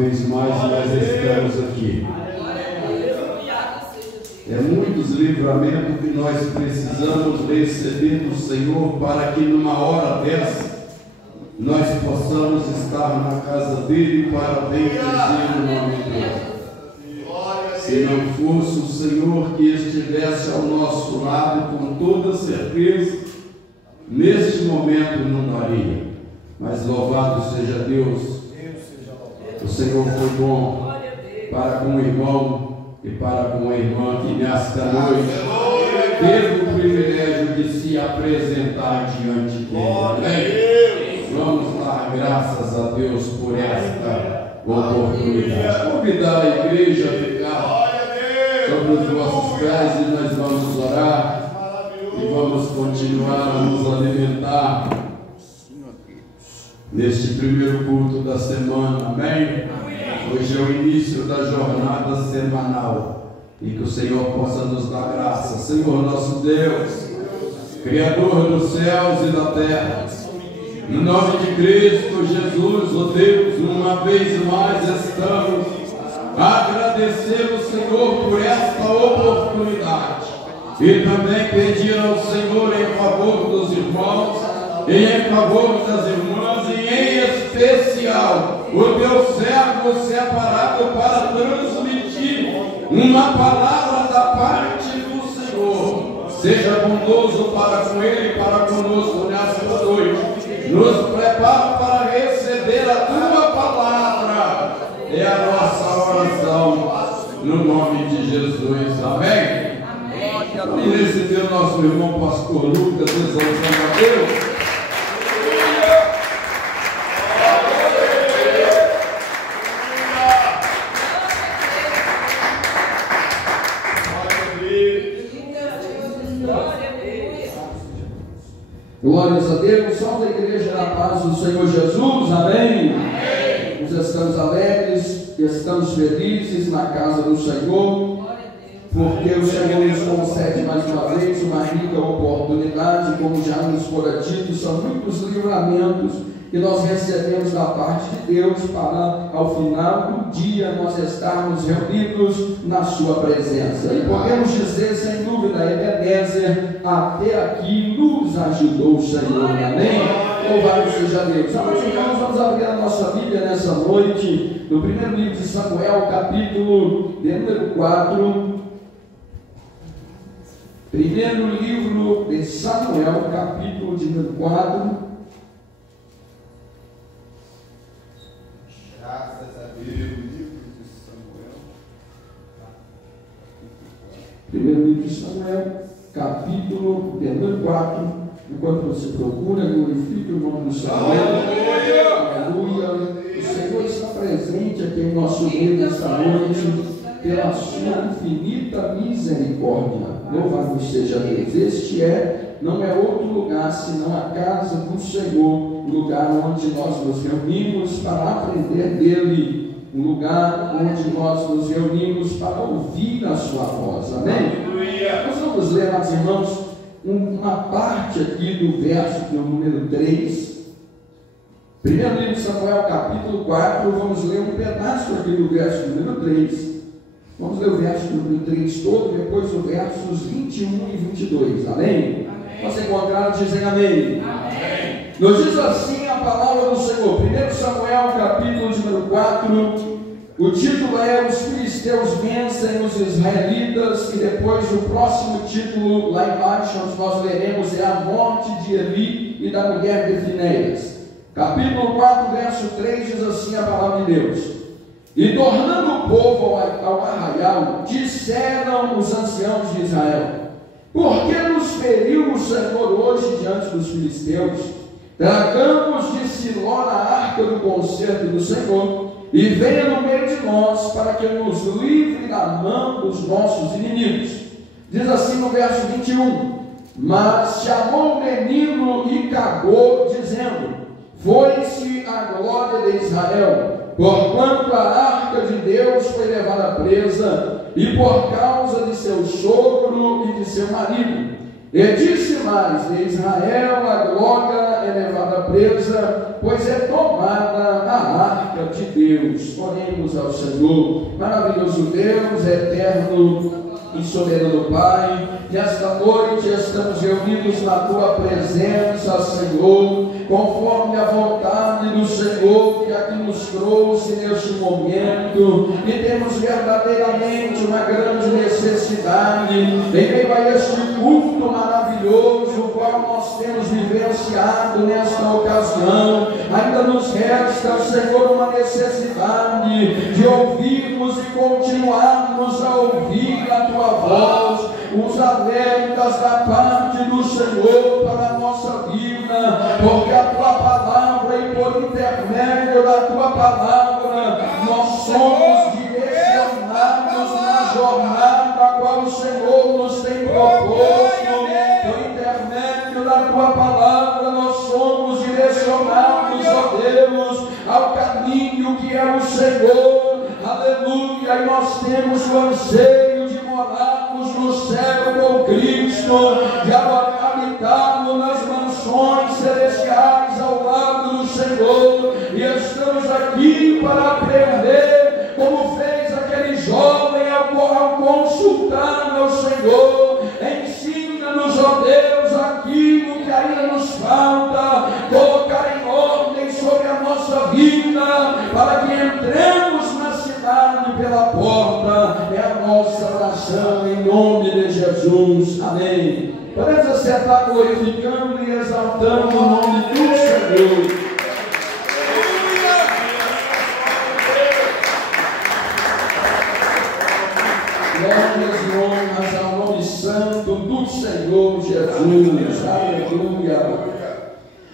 vez mais nós estamos aqui. É muitos livramentos que nós precisamos receber do Senhor para que numa hora dessa nós possamos estar na casa dele para bendizer o nome dele. Se não fosse o Senhor que estivesse ao nosso lado, com toda certeza, neste momento não daria. Mas louvado seja Deus. O Senhor foi bom para com o irmão e para com a irmã que nesta noite teve o privilégio de se apresentar diante dele. Vamos dar graças a Deus por esta oportunidade. Convidar a igreja a ficar sobre os vossos pés e nós vamos orar e vamos continuar a nos alimentar neste primeiro culto da semana, amém? Hoje é o início da jornada semanal e que o Senhor possa nos dar graça. Senhor nosso Deus, Criador dos céus e da terra, em nome de Cristo Jesus, ó Deus, uma vez mais estamos a agradecer ao Senhor por esta oportunidade e também pedir ao Senhor em favor dos irmãos e em favor das irmãs, e em especial o teu servo separado para transmitir uma palavra da parte do Senhor. Seja bondoso para com ele e para conosco nesta noite. Nos prepara para receber a tua palavra. É a nossa oração no nome de Jesus. Amém? Vamos receber o nosso irmão pastor Lucas, exaltando a Deus. Glórias a Deus, salve a igreja na paz do Senhor Jesus, amém? Amém. Nós estamos alegres, estamos felizes na casa do Senhor, porque o Senhor nos concede mais uma vez uma rica oportunidade, como já nos fora dito, são muitos livramentos que nós recebemos da parte de Deus para, ao final do dia, nós estarmos reunidos na sua presença. E podemos dizer, sem dúvida, Ebenezer, até aqui nos ajudou o Senhor, amém? Louvado seja Deus. Amados irmãos, vamos abrir a nossa Bíblia nessa noite, no primeiro livro de Samuel, capítulo de número 4. Primeiro livro de Samuel, capítulo de número 4. Graças a Deus, livro de Samuel. Primeiro livro de Samuel, capítulo de número 4. Enquanto você procura, glorifique o nome do Senhor. Aleluia. O Senhor está presente aqui em nosso meio nesta noite, pela sua infinita misericórdia. Louvado seja Deus. Este não é outro lugar senão a casa do Senhor, lugar onde nós nos reunimos para aprender dele, um lugar onde nós nos reunimos para ouvir a sua voz, amém? Nós vamos ler, meus irmãos, uma parte aqui do verso do número 3, primeiro livro de Samuel, capítulo 4, vamos ler um pedaço aqui do verso do número 3, vamos ler o verso do número 3 todo, depois os versos 21 e 22, amém? Nós encontraram, dizem amém. Amém. Nos diz assim a palavra do Senhor, 1 Samuel, capítulo número 4, o título é Os Filisteus vencem os Israelitas, e depois o próximo título, lá embaixo, onde nós leremos, é a morte de Eli e da mulher de Finéias. Capítulo 4, verso 3, diz assim a palavra de Deus: E tornando o povo ao arraial, disseram os anciãos de Israel: Por que nos feriu o Senhor hoje diante dos filisteus? Tragamos de Siló a arca do concerto do Senhor, e venha no meio de nós, para que nos livre da mão dos nossos inimigos. Diz assim no verso 21, mas chamou o menino e cagou, dizendo: Foi-se a glória de Israel, porquanto a arca de Deus foi levada presa, e por causa de seu sogro e de seu marido. E disse mais: de Israel a glória é levada presa, pois é tomada a arca de Deus. Oremos ao Senhor. Maravilhoso Deus, eterno e soberano Pai, nesta noite estamos reunidos na Tua presença, Senhor, conforme a vontade do Senhor que aqui nos trouxe neste momento, e temos verdadeiramente uma grande necessidade, em meio a este culto maravilhoso, o qual nós temos vivenciado nesta ocasião. Ainda nos resta, Senhor, uma necessidade de ouvirmos e continuarmos a ouvir a Tua voz, os alertas da parte do Senhor para a nossa vida, porque a Tua palavra e por intermédio da Tua palavra nós somos direcionados na jornada a qual o Senhor nos tem proposto. Por intermédio da Tua palavra nós somos direcionados, ó Deus, ao caminho que é o Senhor. Aleluia! E nós temos o anseio de morarmos no céu com Cristo, de habitarmos nas mansões celestiais ao lado do Senhor, e estamos aqui para aprender, como fez aquele jovem ao consultar ao Senhor. Ensina-nos, ó Deus, aquilo que ainda nos falta, colocar em ordem sobre a nossa vida, para que entremos na cidade pela porta. É a nossa oração em nome de Jesus. Amém. Podemos acertar glorificando e exaltando o nome do Senhor. Glórias e honras ao nome santo do Senhor Jesus. Aleluia.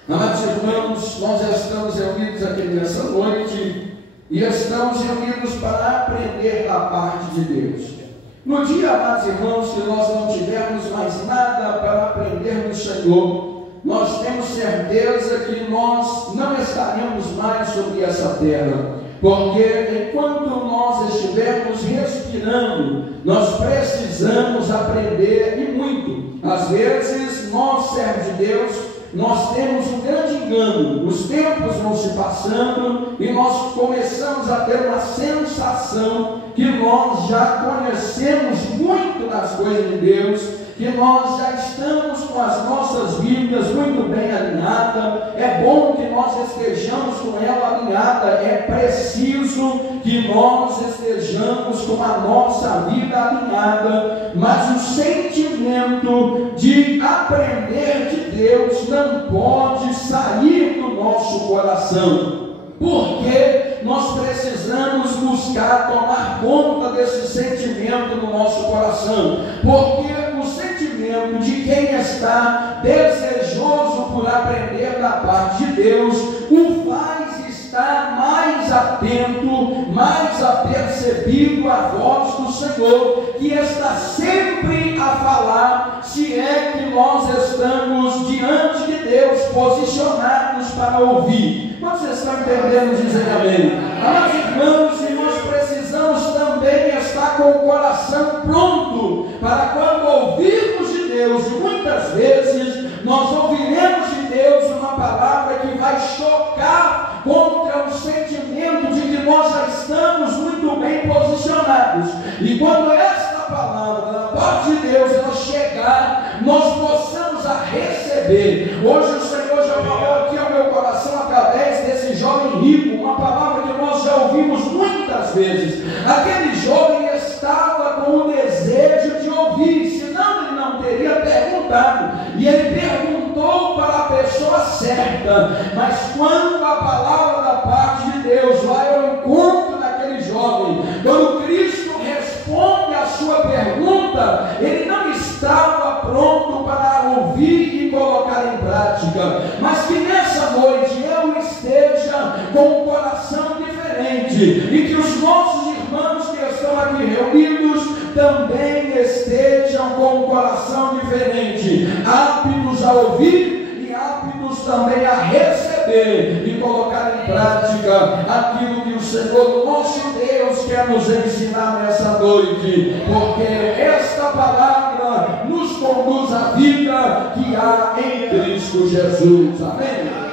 Amados irmãos, nós estamos reunidos aqui nessa noite e estamos reunidos para aprender da parte de Deus. No dia, amados irmãos, que nós não tivermos mais nada para aprender do Senhor, nós temos certeza que nós não estaremos mais sobre essa terra, porque enquanto nós estivermos respirando, nós precisamos aprender e muito. Às vezes, nós, servos de Deus, nós temos um grande engano. Os tempos vão se passando e nós começamos a ter uma sensação que nós já conhecemos muito das coisas de Deus, que nós já estamos com as nossas Bíblias muito bem alinhadas. É bom que nós estejamos com ela alinhada, é preciso que nós estejamos com a nossa vida alinhada, mas o sentimento de aprender de Deus não pode sair do nosso coração, porque nós precisamos buscar tomar conta desse sentimento no nosso coração, porque o sentimento de quem está desejoso por aprender da parte de Deus o faz estar mais atento, mais apercebido à voz do Senhor, que está sempre a falar, se é que nós estamos diante de Deus, posicionados para ouvir. Vocês estão entendendo? Dizem amém. Amados irmãos, e nós precisamos também estar com o coração pronto para quando ouvirmos de Deus, e muitas vezes nós ouviremos de Deus uma palavra que vai chocar contra o sentimento de que nós já estamos muito bem posicionados, e quando esta palavra da parte de Deus ela chegar, nós possamos a receber. Hoje o Senhor já falou aqui ao meu coração através desse jovem rico, uma palavra que nós já ouvimos muitas vezes. Aquele jovem estava com o desejo de ouvir, senão ele não teria perguntado, e ele perguntou para a pessoa certa. Mas quando a palavra da parte de Deus vai ao encontro daquele jovem, quando Cristo responde a sua pergunta, ele não estava pronto para ouvir e colocar em prática. Mas que nessa noite eu esteja com um coração diferente, e que os nossos irmãos que estão aqui reunidos também estejam com um coração diferente, aptos a ouvir e aptos também a receber e colocar em prática aquilo que o Senhor nosso Deus quer nos ensinar nessa noite, porque esta palavra ela nos conduz à vida que há em Cristo Jesus. Amém?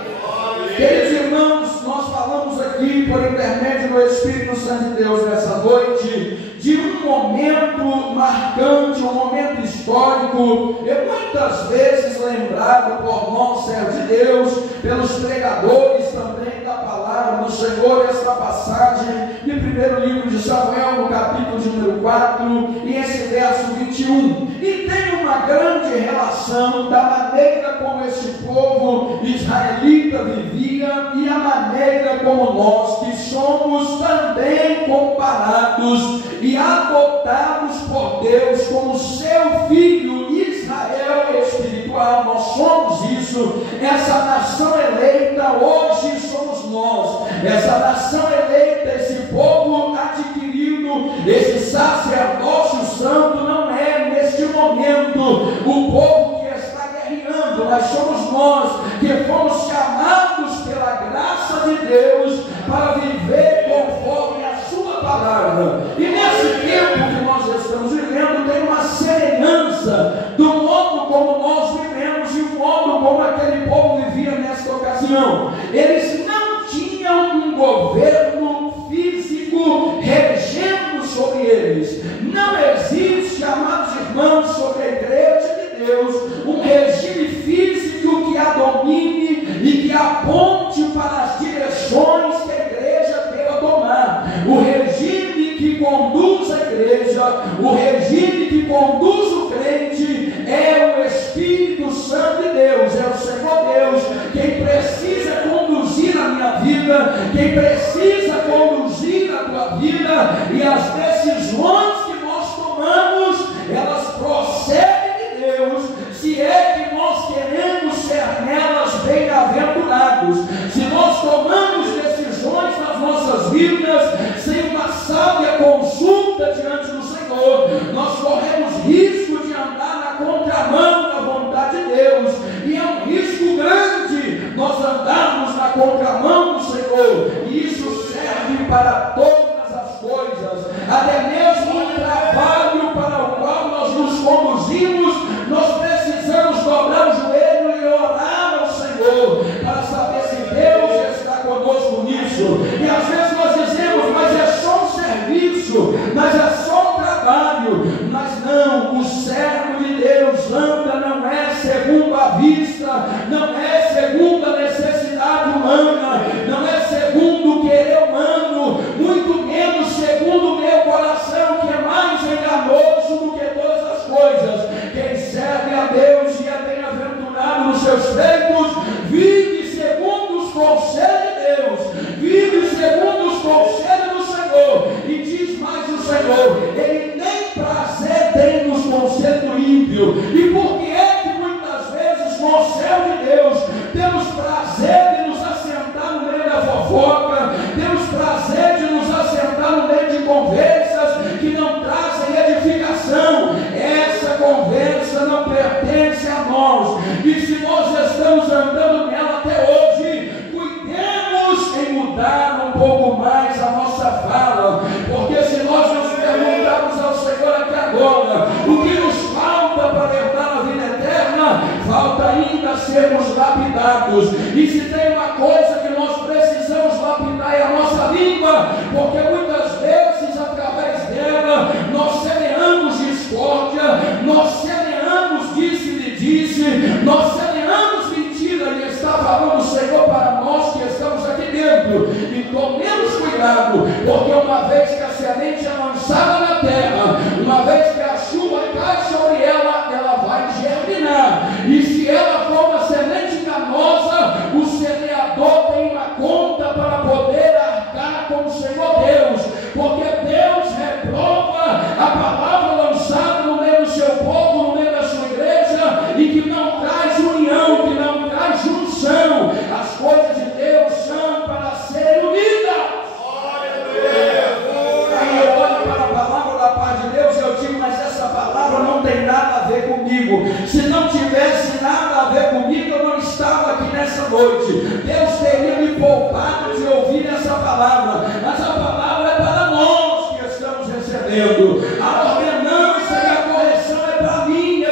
Queridos irmãos, nós falamos aqui por intermédio do Espírito Santo de Deus nessa noite de um momento marcante, um momento histórico, e muitas vezes lembrado por nós, servos de Deus, pelos pregadores também da palavra do Senhor, esta passagem de 1º livro de Samuel, no capítulo de número 4, e esse verso 21, e tem uma grande relação da maneira como esse povo israelita vivia e a maneira como nós que somos também comparados e adotados por Deus como seu filho Israel espiritual. Nós somos isso, essa nação eleita hoje somos nós, essa nação eleita, esse povo adquirido, esse sacerdócio santo não é neste momento o povo que está guerreando, mas somos nós que fomos chamados pela graça de Deus para viver conforme a sua palavra. E nesse tempo que nós estamos vivendo tem uma semelhança do modo como nós vivemos e o modo como aquele povo vivia nesta ocasião. Eles não tinham um governo físico regendo sobre eles. Não existe, amados irmãos, sobre a igreja de Deus, um regime físico que a domine e que aponte para as direções que a igreja deva tomar. O regime que conduz a igreja, o regime que conduz o crente é o Espírito Santo de Deus, é o Senhor Deus, quem precisa conduzir a minha vida, quem precisa conduzir a tua vida, e as decisões que nós tomamos, elas procedem de Deus, se é que nós queremos ser nelas bem-aventurados. Se nós tomamos decisões nas nossas vidas sem uma sábia consulta diante do Senhor, nós corremos risco de andar na contramão da vontade de Deus, e é um risco grande nós andarmos na contramão do Senhor, e isso serve para todas as coisas, até mesmo o trabalho para o qual nós nos conduzimos. Nós precisamos dobrar o joelho e orar ao Senhor para saber se Deus está conosco nisso. E às vezes nós dizemos, mas é só um serviço, mas é só um trabalho. Mas não, o servo de Deus anda não é segundo a vista, não é segundo a necessidade humana, não é segundo o querer humano, muito menos segundo o meu coração, que é mais enganoso do que todas as coisas. Quem serve a Deus e é bem-aventurado nos seus feitos, vive segundo os conselhos de Deus, vive segundo os conselhos do Senhor. E diz mais o Senhor, Ele nem prazer tem nos conselhos do ímpio. E por que é que muitas vezes, conselho de Deus, temos prazer de nos assentar no meio da fofoca, temos prazer de nos assentar no meio de conversas que não trazem edificação? Essa conversa não pertence a nós, e se nós estamos andando nela até hoje, cuidemos em mudar um pouco mais a nossa fala, porque se nós nos perguntarmos ao Senhor aqui agora, o que nos falta para herdar a vida eterna, falta ainda sermos lapidados. E se tem uma coisa que nós precisamos lapidar, é a nossa língua, porque muitas vezes através dela nós semeamos discórdia, nós semeamos disse, nós semeamos mentira, e está falando o Senhor para nós que estamos aqui dentro. E tomemos cuidado, porque uma vez que a semente é lançada na terra, uma vez que a chuva cai sobre ela, ela vai germinar. E se ela for uma semente enganosa, o semeador tem uma conta para poder arcar com o Senhor Deus, porque Deus reprova a palavra lançada no meio do seu povo, no meio da sua igreja, e que não traz união, que não traz junção. As coisas de Deus são para serem unidas. Aí eu olho para a palavra da paz de Deus e eu digo, mas essa palavra não tem nada a ver comigo. Se não tivesse nada a ver comigo, eu não estava aqui nessa noite. Deus teria me poupado de ouvir essa palavra, mas a palavra é para nós que estamos recebendo. A ordenança e a correção é para mim,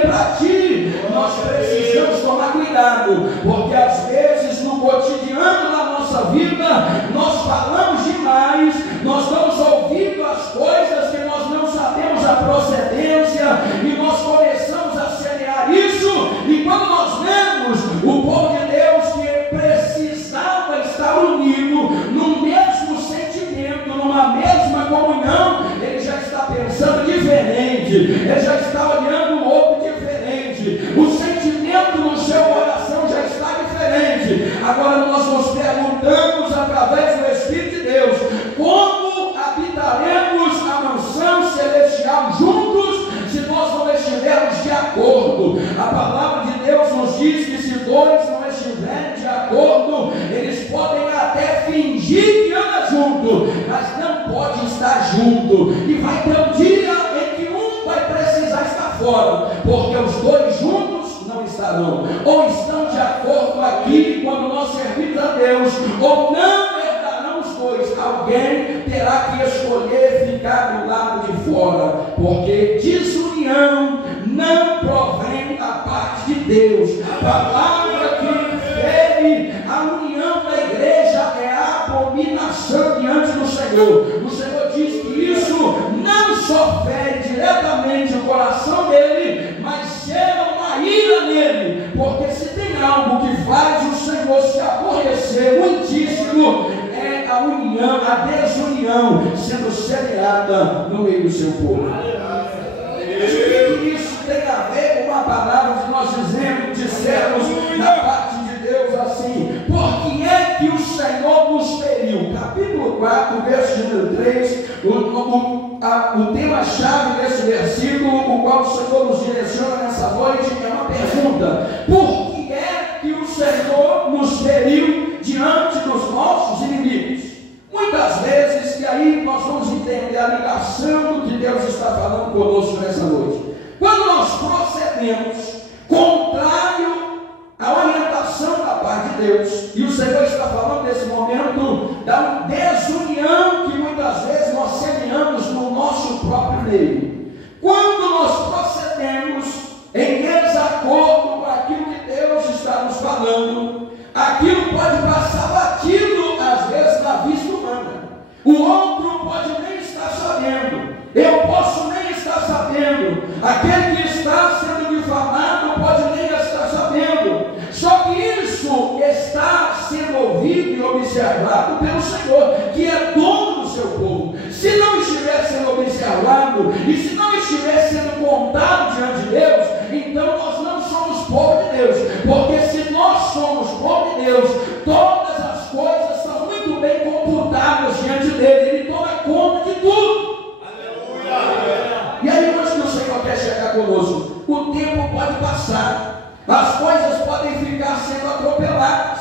ele já está olhando o outro diferente, o sentimento no seu coração já está diferente. Agora nós nos perguntamos, através do Espírito de Deus, como habitaremos a mansão celestial juntos, se nós não estivermos de acordo. A palavra de Deus nos diz que se dois não estiverem de acordo, eles podem até fingir que andam junto, mas não pode estar junto. E vai ter um dia em que um vai precisar estar fora, porque os dois juntos não estarão. Ou estão de acordo aqui quando nós servimos a Deus, ou não herdarão os dois. Alguém terá que escolher ficar do lado de fora, porque desunião não provém da parte de Deus. A palavra que fere a união da igreja é a abominação diante do Senhor. O Senhor diz que isso não só fere diretamente o coração dele, mas gera uma ira nele, porque se tem algo que faz o Senhor se aborrecer muitíssimo, é a união, a desunião sendo semeada no meio do seu povo. Isso tem a ver com a palavra que nós dissemos na parte de Deus assim: por que é que o Senhor nos feriu? Capítulo 4, verso número 3, o tema-chave desse versículo, o qual o Senhor nos direciona nessa noite, é uma pergunta: por que é que o Senhor nos feriu diante dos nossos inimigos? Muitas vezes, e aí nós vamos entender a ligação do que Deus está falando conosco nessa noite. Quando nós procedemos contrário à orientação da parte de Deus, e o Senhor está falando nesse momento da desunião que muitas vezes nós semeamos no nosso próprio meio. Quando nós procedemos em desacordo com aquilo que Deus está nos falando, aquilo pode passar batido às vezes na vista humana. O outro pode nem estar sabendo, eu posso nem estar sabendo, aquele que está sendo difamado pode nem estar sabendo. Só que isso está sendo ouvido e observado pelo Senhor, que é dono do seu povo. Se não estiver sendo observado e se não estiver sendo contado diante de Deus, então nós não somos povo de Deus, porque se nós somos povo de Deus, todas as coisas são muito bem computadas diante dele, ele toma conta de tudo. Aleluia. E aí onde que o Senhor quer chegar conosco? O tempo pode passar, as coisas podem ficar sendo atropeladas,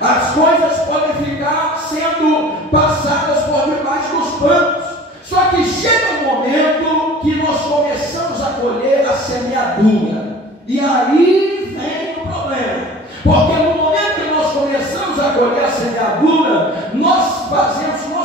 as coisas podem ficar sendo passadas por debaixo dos panos. Só que chega um momento que nós começamos a colher a semeadura, e aí vem o problema, porque no momento que nós começamos a colher a semeadura, nós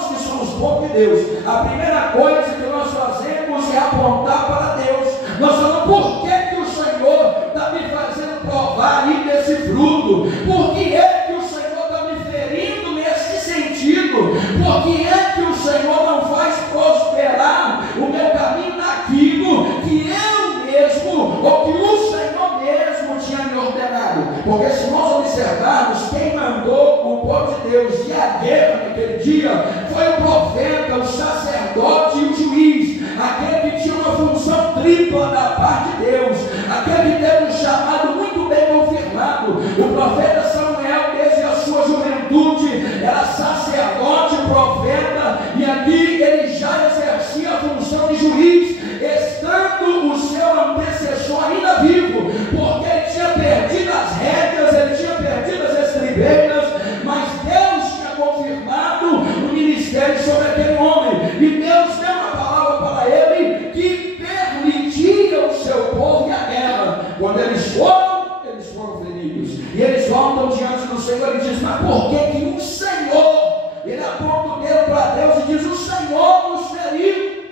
que somos povo de Deus, a primeira coisa que nós fazemos é apontar para Deus. Nós falamos: por que o Senhor está me fazendo provar aí desse fruto? Por que é que o Senhor está me ferindo nesse sentido? Por que é que o Senhor não faz prosperar o meu caminho naquilo que eu mesmo, ou que o Senhor mesmo tinha me ordenado? Porque se nós observarmos, quem mandou o povo de Deus ir à guerra naquele dia foi o profeta, o sacerdote e o juiz, aquele que tinha uma função tripla da parte de Deus, aquele que teve um chamado muito bem confirmado. O profeta Samuel, desde a sua juventude, era sacerdote, profeta, e aqui ele já exercia a função de juiz, estando o seu antecessor ainda vivo, porque ele tinha perdido as rédeas, ele tinha perdido as estribeiras, mas Deus tinha confirmado o ministério sobre aquele homem, e Deus deu uma palavra para ele que permitia o seu povo ir à guerra. Quando eles foram feridos, e eles voltam diante do Senhor e diz: mas por que o Senhor, ele aponta o dedo para Deus e diz: o Senhor nos feriu?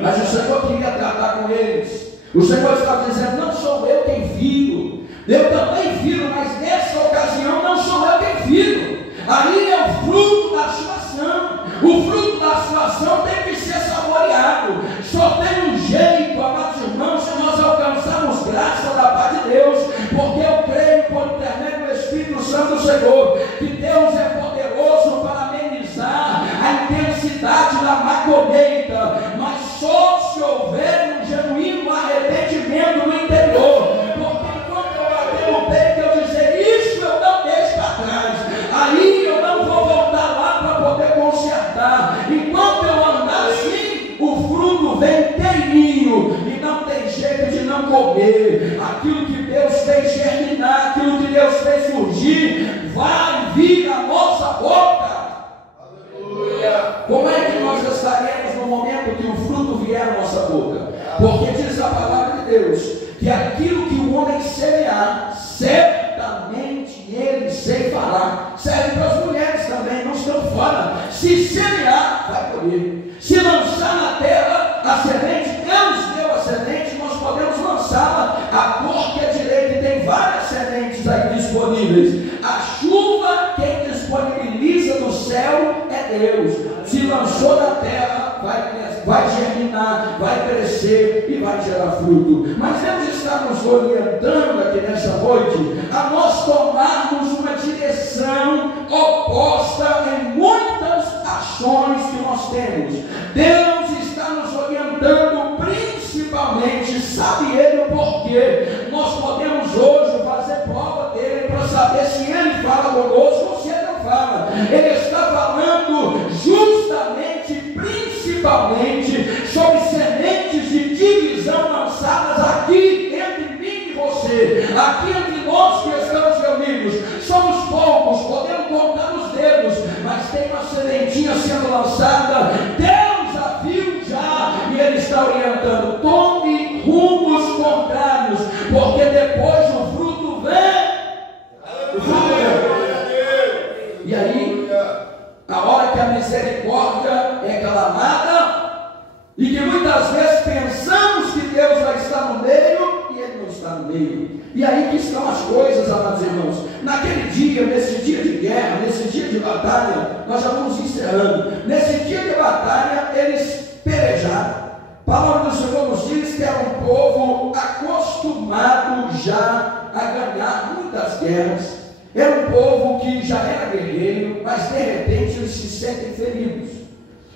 Mas o Senhor queria tratar com eles. O Senhor está dizendo: não sou eu quem firo, eu também firo, mas nessa ocasião não sou eu quem firo. Aí é o fruto da sua ação. O fruto da sua ação tem que ser saboreado. Só tem um jeito, amados irmãos, se nós alcançarmos graça da parte de Deus, porque eu creio por intermédio do Espírito Santo do Senhor, que Deus é poderoso para amenizar a intensidade da má colheita, mas só se houver um enquanto eu andar assim, o fruto vem inteirinho e não tem jeito de não comer. Aquilo que Deus fez germinar, aquilo que Deus fez surgir, vai vir à nossa boca. Aleluia. Como é que nós estaremos no momento que o fruto vier à nossa boca? Porque diz a palavra de Deus que aquilo que o homem semear, certamente ele ceifará. Serve para as mulheres também, não estão fora. Se semear, vai colher. Se lançar na terra a semente, Deus deu a semente, nós podemos lançá-la à torta e à direita, e tem várias sementes aí disponíveis. A chuva, quem disponibiliza do céu é Deus. Se lançou na terra, vai germinar, vai crescer e vai gerar fruto. Mas Deus está nos orientando aqui nessa noite a nós tomarmos uma direção oposta em muitas ações que nós temos. Deus está nos orientando principalmente, sabe Ele o porquê. Nós podemos hoje fazer prova dele para saber se Ele fala conosco ou se Ele não fala. Ele está falando justamente, principalmente, sobre sementes de divisão lançadas aqui entre mim e você, aqui entre nós que estamos reunidos. Somos poucos, podemos contar nos dedos, mas tem uma sementinha sendo lançada. Deus a viu já e Ele está orientando: tome rumos contrários, porque depois o fruto vem. O fruto vem. E aí, a hora que a misericórdia é clamada, e que muitas vezes pensamos que Deus vai estar no meio, e Ele não está no meio. E aí que estão as coisas, amados irmãos. Naquele dia, nesse dia de guerra, nesse dia de batalha, nós já vamos encerrando. Nesse dia de batalha, eles pelejaram. A palavra do Senhor nos diz que era um povo acostumado já a ganhar muitas guerras. Era um povo que já era guerreiro, mas de repente eles se sentem feridos.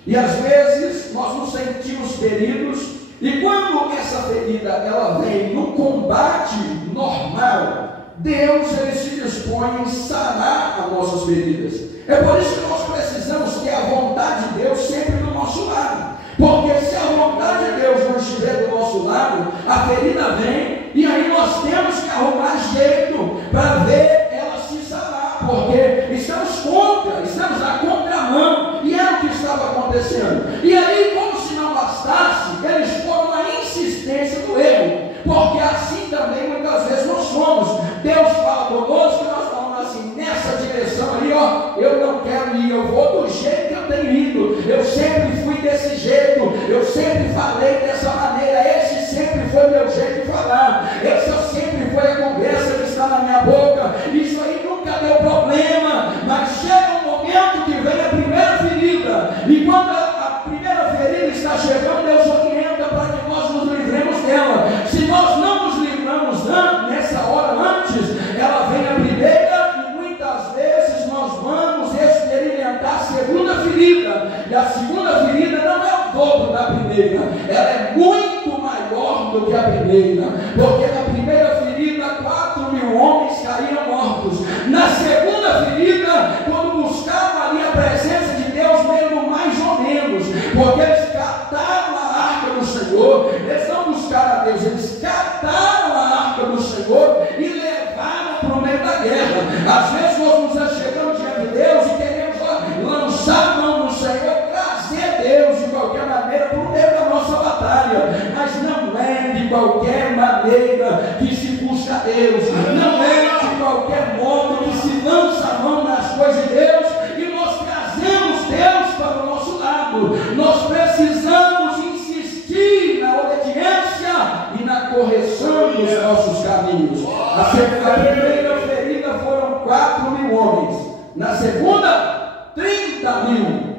E às vezes nós nos sentimos feridos, e quando essa ferida ela vem no combate normal, Deus ele se dispõe em sarar as nossas feridas. É por isso que nós precisamos ter a vontade de Deus sempre do nosso lado. Porque se a vontade de Deus não estiver do nosso lado, a ferida vem, e aí nós temos que arrumar jeito para ver ela se sarar, porque estamos na contramão, e era o que estava acontecendo. E aí, como se não bastasse, eles foram na insistência do erro, porque assim também muitas vezes nós somos. Deus fala conosco e nós falamos assim: nessa direção aí, ó, eu não quero ir, eu vou do jeito que eu tenho ido, eu sempre fui desse jeito, eu sempre falei dessa maneira, esse sempre foi meu jeito de falar, essa sempre foi a conversa que está na minha boca, isso aí nunca deu problema. Mas chega um momento que vem a primeira ferida, e quando a primeira ferida está chegando, Deus orienta para que nós nos livremos dela. Se nós não nos livramos nessa hora antes, ela vem a primeira, e muitas vezes nós vamos experimentar a segunda ferida, e a segunda ferida não é o dobro da primeira, ela é muito maior do que a primeira, porque na primeira ferida 4.000 homens caíram mortos. Na segunda ferida, quando buscavam ali a presença de Deus, meio mais ou menos, porque eles cataram a arca do Senhor. Eles não buscaram a Deus, eles cataram a arca do Senhor e levaram para o meio da guerra. Às vezes nós nos chegamos diante de Deus e queremos lançar a mão no Senhor, trazer Deus de qualquer maneira para o meio da nossa batalha, mas não é de qualquer maneira que se busca Deus, não é de qualquer modo que se lança a mão nas coisas de Deus e nós trazemos Deus para o nosso lado. Nós precisamos insistir na obediência e na correção dos nossos caminhos. A primeira ferida foram 4.000 homens, na segunda 30.000.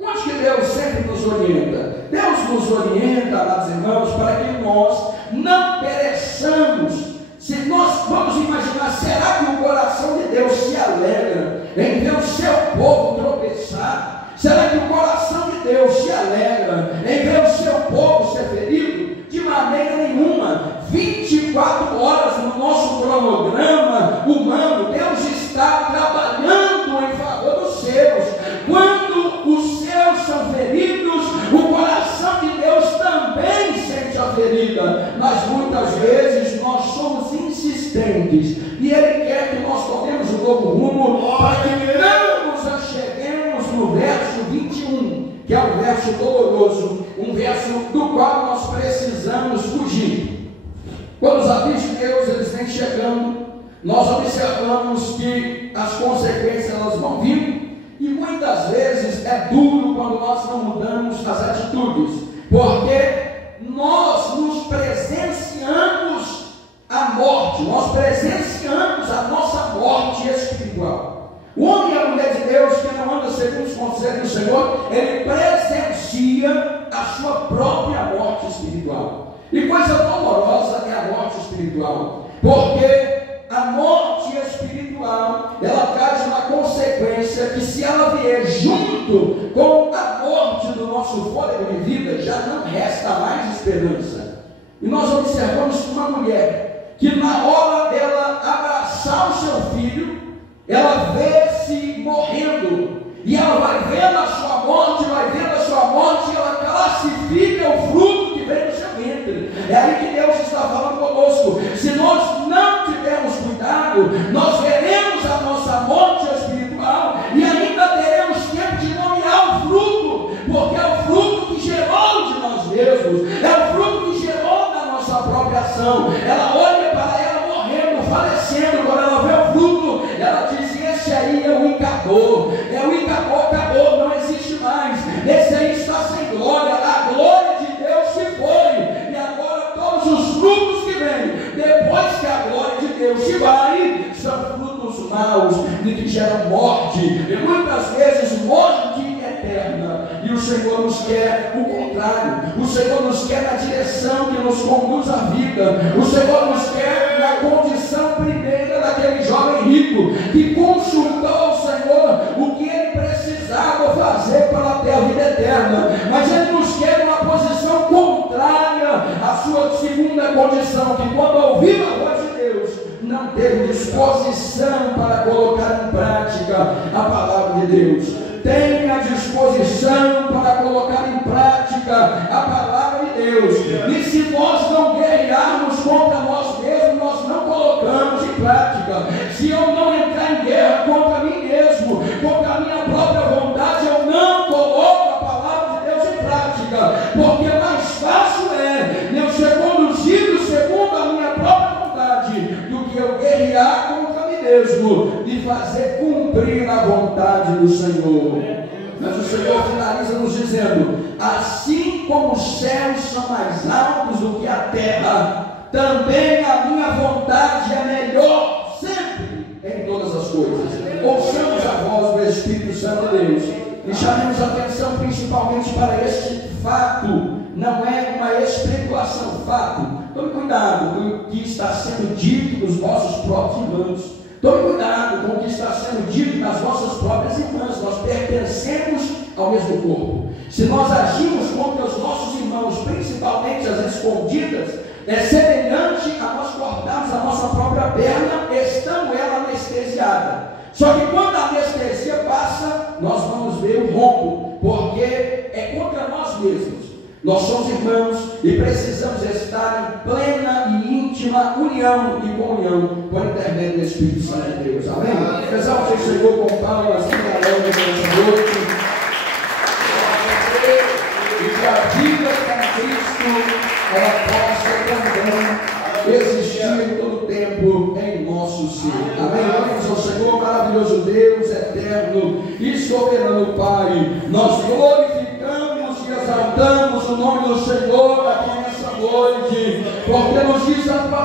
Onde que Deus sempre nos orienta? Deus nos orienta, amados irmãos, para que nós não pereçamos. Se nós vamos imaginar, será que o coração de Deus se alegra em ver o seu povo tropeçar? Será que o coração de Deus se alegra em ver o seu povo ser ferido? De maneira nenhuma. 24 horas no nosso cronograma humano, Deus está trabalhando em favor dos seus. Quando os seus são feridos, ferida, mas muitas vezes nós somos insistentes, e Ele quer que nós tomemos um novo rumo, para que não nos acheguemos no verso 21, que é um verso doloroso, um verso do qual nós precisamos fugir. Quando os avisos de Deus eles vêm chegando, nós observamos que as consequências elas vão vir, e muitas vezes é duro quando nós não mudamos as atitudes, porque nós nos presenciamos a morte, nós presenciamos a nossa morte espiritual. O homem e a mulher de Deus que não anda segundo os conselhos do Senhor, ele presencia a sua própria morte espiritual. E coisa dolorosa é a morte espiritual, porque a morte espiritual, ela traz uma consequência que, se ela vier junto com a morte do nosso fôlego de vida, já não resta mais esperança. E nós observamos que uma mulher, que na hora dela abraçar o seu filho, ela vê-se morrendo, e ela vai vendo a sua morte, e ela classifica o fruto que vem do seu ventre. É aí que Deus está falando conosco. Se nós não tivermos cuidado, nós veremos a nossa morte espiritual, e ainda teremos tempo de nomear o fruto, porque é o fruto que gerou de nós mesmos, é o fruto que gerou da nossa própria ação. Ela olha para ela morrendo, falecendo, quando ela vê o fruto, ela diz: esse aí é o Icabô, acabou, não existe mais, esse aí está sem glória, a glória de Deus se foi, e agora todos os frutos que vêm, depois que a glória de Deus se vai, são frutos maus, de que geram morte, e muitas vezes morte eterna. E o Senhor nos quer o contrário, o Senhor nos quer na direção que nos conduz à vida, o Senhor nos quer na condição primeira daquele jovem rico, que consultou ao Senhor o que ele precisava fazer para ter a vida eterna, mas ele nos quer numa posição contrária à sua segunda condição, que quando ouviu a voz de Deus, não teve disposição para colocar em prática a palavra de Deus. Tenha disposição para colocar em prática a palavra de Deus, e se nós não guerrearmos contra nós mesmos, nós não colocamos em prática. Se eu não entrar em guerra contra mim mesmo, contra a minha própria vontade, eu não coloco a palavra de Deus em prática, porque mais fácil é eu ser conduzido segundo a minha própria vontade, do que eu guerrear contra mim mesmo e fazer cumprir a vontade do Senhor. Mas o Senhor finaliza nos dizendo: assim como os céus são mais altos do que a terra, também a minha vontade é melhor sempre em todas as coisas. Ouçamos a voz do Espírito Santo de Deus e chamemos a atenção principalmente para este fato. Não é uma especulação, fato. Tome cuidado com o que está sendo dito dos vossos próprios irmãos. Tome cuidado com o que está sendo dito nas vossas próprias irmãs. Nós pertencemos ao mesmo corpo. Se nós agimos contra os nossos irmãos, principalmente as escondidas, é semelhante a nós cortarmos a nossa própria perna, estando ela anestesiada. Só que quando a anestesia passa, nós vamos ver o rombo, porque é contra nós mesmos. Nós somos irmãos e precisamos estar em plena e íntima união e comunhão por intermédio do Espírito Santo de Deus. Amém? Exalte o Senhor com palmas e galera nessa noite. E que a vida com Cristo ela possa também existir todo o tempo em nosso ser. Amém? Amém, ao Senhor, maravilhoso Deus, eterno e soberano Pai. Nós glorificamos e exaltamos o nome do Senhor aqui nessa noite, porque nos diz a tua